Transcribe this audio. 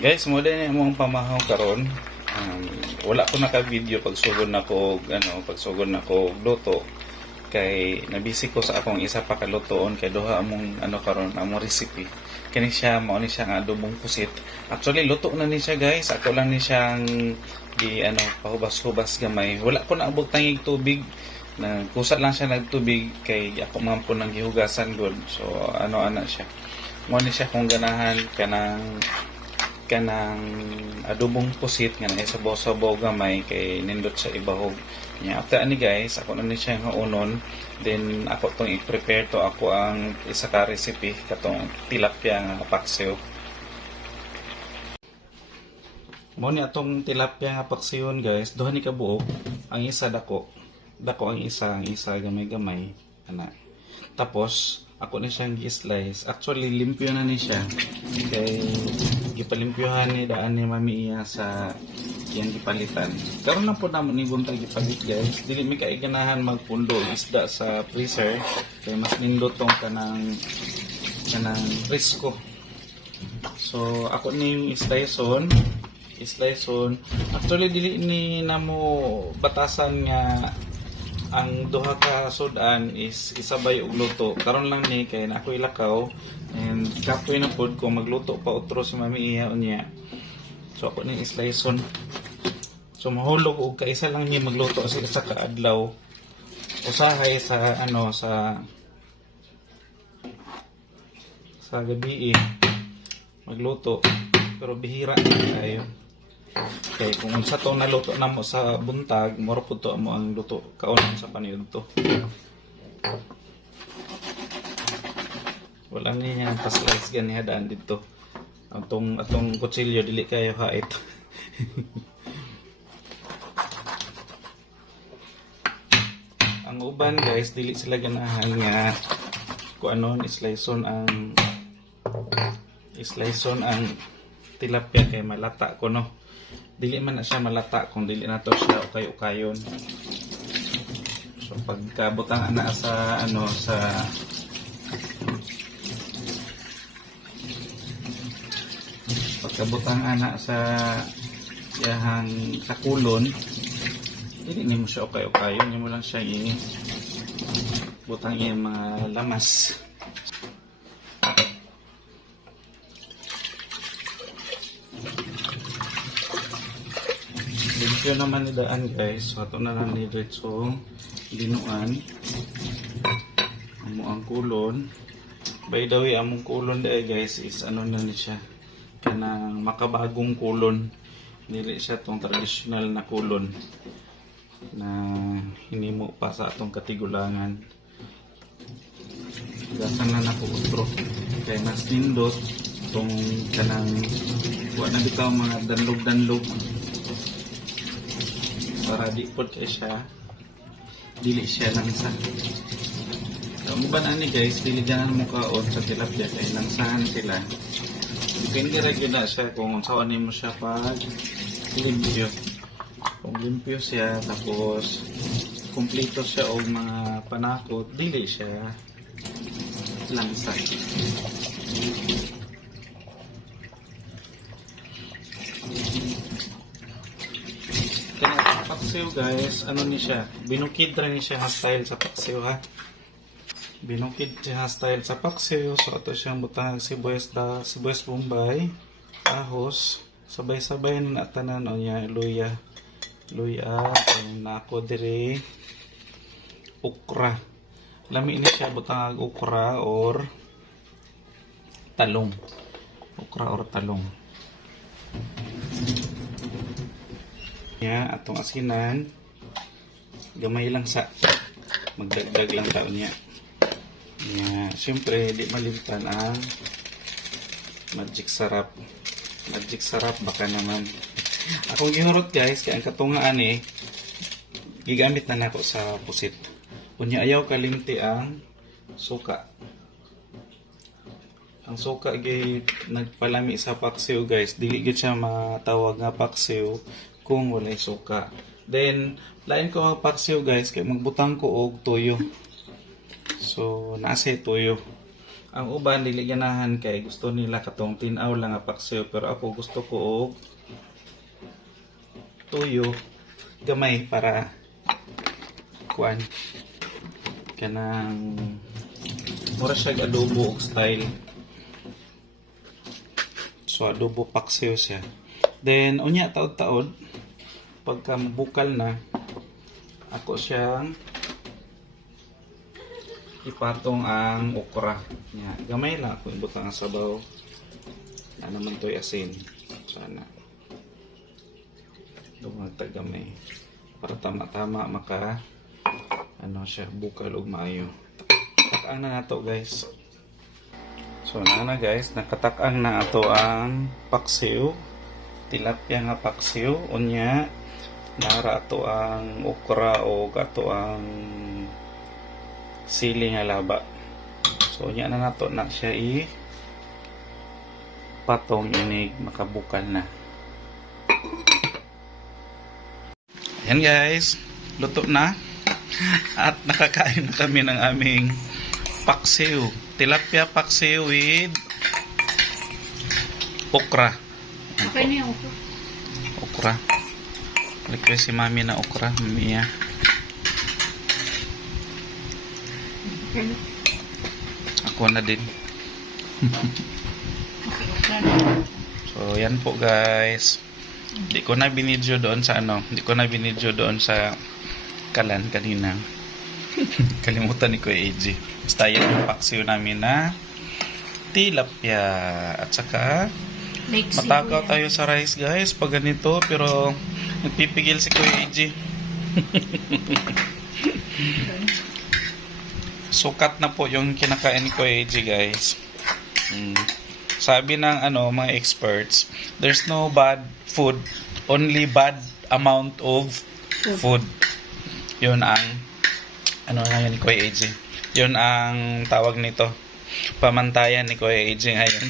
Guys, mo din yung pamahaw karon. Wala ko naka-video pagsugod na ko pagsugod na ko luto kay nabisi ko sa akong isa pa kalutoon kay duha among karon among recipe. Kani siya mao ni siya nga adobong pusit. Actually luto na ni siya guys. Ako lang ni siyang pahubas-hubas gamay. Wala ko na abot tangig tubig. Nagkusat lang siya nagtubig kay ako man po nang gihugasan gud. So ana siya. Mo ni siya kung ganahan kanang adobong pusit nga naisabaw-sabaw gamay kay nindot sa ibahog niya. After ani guys, ako na ni siya nga unon, then ako tong i-prepare to ako ang isa ka recipe katong tilapia nga paksiw. Mo ni atong tilapia nga paksiyon guys, duha ni ka buok, ang isa dako ang isa gamay-gamay ana. Tapos ako na siyang gi-slice. Actually, limpyo na ni siya. Kay gipalimpyohan ni daan ni Mami iya sa iyang gipalitan. Karon na po naman ni buntag gipalit guys. Dili mi kay ganahan magpundo isda sa freezer kay mas nindot tong kanang presko. So ako ni slice-on. Actually dili ni namo batasan nga ang duha ka sudan is isabay og luto. Karon lang ni kay na ako ilakaw and kapoy na pod ko magluto pa otro si Mami iya unya. So ako ni slice-on. So mahulog og kaisa lang ni magluto sa isa ka adlaw. Usahay sa sa gabi magluto pero bihira kayo. Okay, kung unsa to naluto namo sa buntag, mura pud to amo ang luto kaunon sa paniyod to. Wala niya pa-slice ganiha daan dito. Atong kutsilyo dili kayo hait. Ang uban guys, dili sila ganahan nga kuanon slice-on ang tilapia kay malata ko no. Dili man na siya malata kung dili na to siya ukay-ukayon. So pagkabutang ana sa pagkabutang ana sa yahang sa kulon, dili nimo siya ukay-ukayon, nimo lang siya butang iyang mga lamas. Limpyo naman ni daan guys. So ito na lang ni diretso linuan amo ang kulon. By the way, among kulon dai guys is na ni siya kanang makabagong kulon. Dili siya tong traditional na kulon na hinimo pa sa atong katigulangan. Gasan na nako utro kay mas nindot tong kanang na bitaw mga danlog para di po siya dili siya langsa. So muban ani guys, dili ganahan mo kaon sa tilapia kay langsahan sila. Depende ra gyud na siya kung unsaon nimo siya pag limpyo. Kung limpyo siya tapos kumpleto siya og mga panakot, dili siya langsa. Paksiw guys, ni siya, binukid rin siya style sa paksiw ha. Binukid siya style sa paksiw. So ito siyang butang sibuyas bombay, ahos, sabay-sabay na tanan o niya luya, nako dire ukra. Lami ini siya butang ukra or talong. Ya, atong asinan gamay lang sa magdagdag lang taon niya. Ya, siyempre di malimtan ang magic sarap baka naman. Akong gihurot guys kay ang katungaan gigamit na nako sa pusit. Unya ayaw kalimti ang suka. Ang suka nagpalami sa paksiw guys, dili gid siya matawag nga paksiw kung walay suka. Then lain ko ang paksiw guys kay magbutang ko og toyo. So naasay toyo. Ang uban dili ganahan kay gusto nila katong tinaw lang nga paksiw, pero ako gusto ko og tuyo gamay para kuan kanang mura siya adobo og style. So adobo paksiw siya. Then unya taod-taod pagka mabukal na ako siyang ipatong ang okra. Nya, gamay lang ako ibutang ang sabaw. Na naman to'y asin. Sana. Dumagtag gamay. Para tama-tama maka ano siya, bukal ug maayo. Takang na nato guys. So na guys, nakatakang na ato ang paksiw. Tilapia nga paksiw. Unya, nara ato ang okra o ato ang sili nga laba. So nya na nato na siya patong inig makabukal na. Ayan guys, luto na. At nakakain na kami ng aming paksiw. Tilapia paksiw with okra. Okay na yung okra. Okra. Balik si mami na okra. Mamiya. Okay na. Ako na din. Okay, okra na. So, yan po guys. Di ko na binidyo doon sa kalan kanina. Kalimutan ni Kuya AJ. Basta yan yung paksiw namin na tilapia. At saka, Like matakaw tayo sa rice guys pag ganito. Pero, nagpipigil si Kuya AJ. Sukat na po yung kinakain ni Kuya AJ guys. Sabi ng mga experts, there's no bad food, only bad amount of food. Yun ang ngayon ni Kuya AJ. Yun ang tawag nito. Pamantayan ni Kuya AJ ngayon.